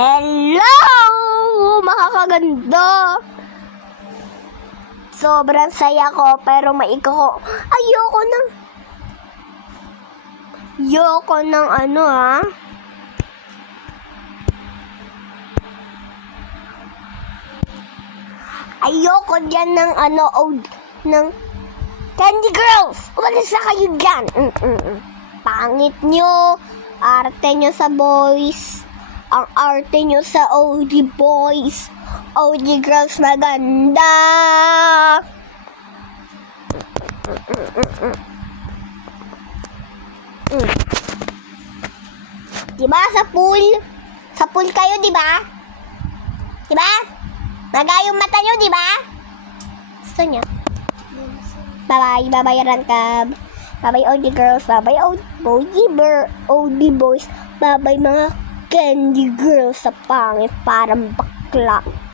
Hello! Makakaganda! Sobrang saya ko, pero maiko ko. Ayoko ng ano ha. Ayoko dyan ng ano, ng Candy Girls! Umalis na kayo dyan! Pangit nyo, arte nyo sa boys, ang arte nyo sa OG boys, OG girls maganda! Diba sa pool? Sa pool kayo, diba? Diba? Magayong mata nyo, diba? Gusto nyo? Bye-bye, bye-bye Rankab. Bye-bye OG girls, bye-bye OG boys, bye-bye mga Candy Girls sa pangit parang bakla.